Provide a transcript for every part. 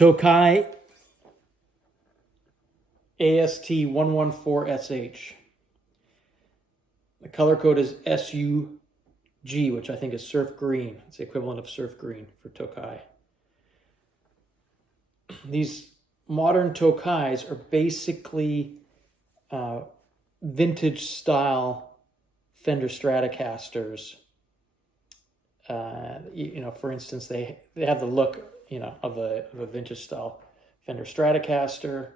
Tokai AST 114SH. The color code is SUG, which I think is surf green. It's the equivalent of surf green for Tokai. These modern Tokais are basically vintage style Fender Stratocasters. For instance, they have the look, of a vintage style Fender Stratocaster.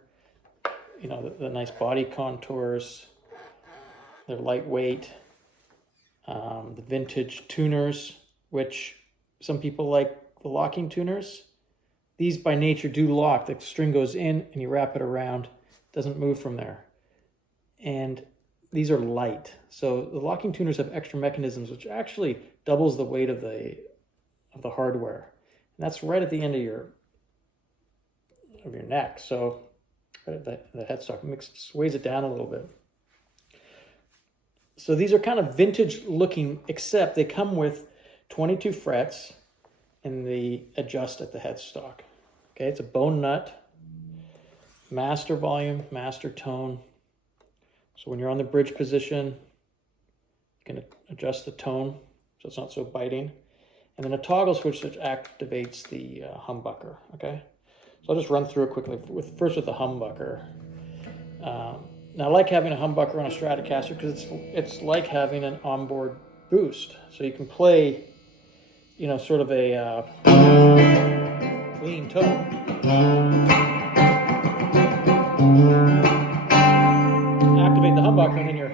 The nice body contours. They're lightweight. The vintage tuners, which some people like the locking tuners. These by nature do lock. The string goes in and you wrap it around. It doesn't move from there. And these are light. So the locking tuners have extra mechanisms, which actually doubles the weight of the hardware. And that's right at the end of your neck. So the headstock weighs it down a little bit. So these are kind of vintage looking, except they come with 22 frets and they adjust at the headstock. Okay, it's a bone nut, master volume, master tone. So when you're on the bridge position, you can adjust the tone so it's not so biting. And then a toggle switch that activates the humbucker, okay? So I'll just run through it quickly, first with the humbucker. Now I like having a humbucker on a Stratocaster because it's like having an onboard boost. So you can play, sort of a clean tone. Activate the humbucker and then you're...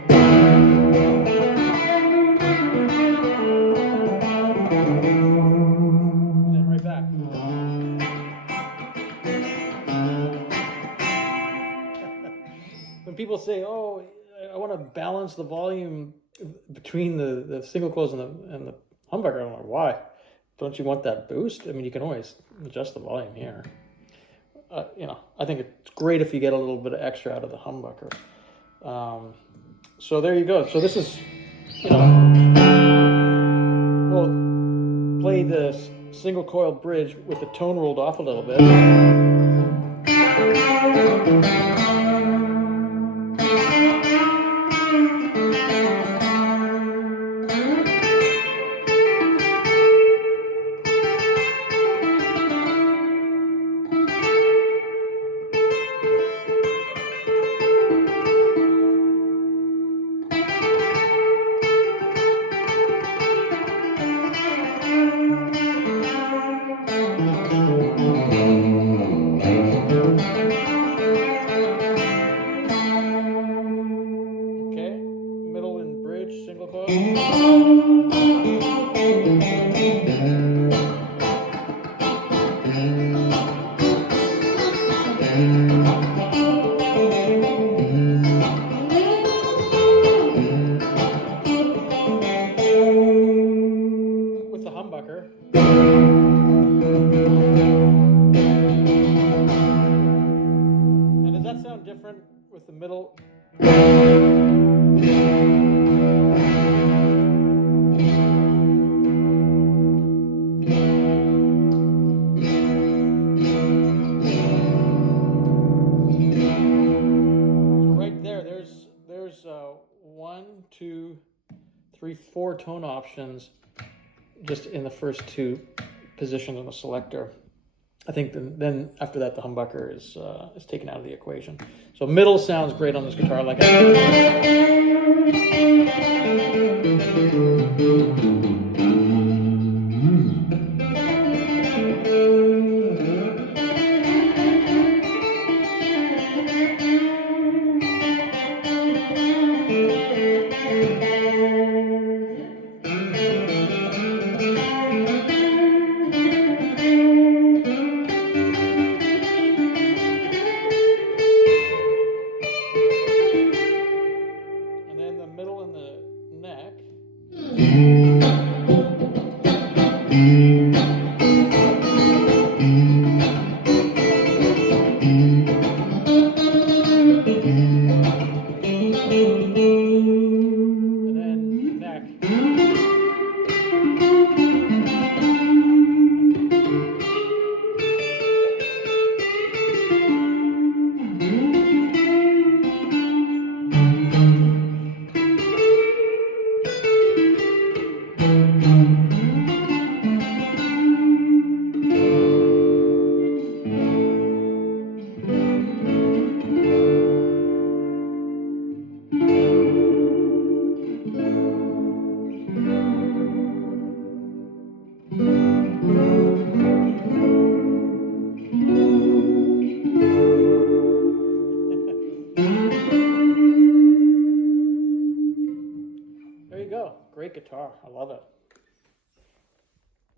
and then right back. When people say, oh, I want to balance the volume between the single coils and the humbucker, I'm like, why? Don't you want that boost? I mean, you can always adjust the volume here. I think it's great if you get a little bit of extra out of the humbucker. So there you go. So this is, we'll play the single coil bridge with the tone rolled off a little bit. Single coil. With the humbucker. And does that sound different with the middle? There's 1, 2, 3, 4 tone options just in the first 2 positions on the selector. I think then after that the humbucker is taken out of the equation. So middle sounds great on this guitar, like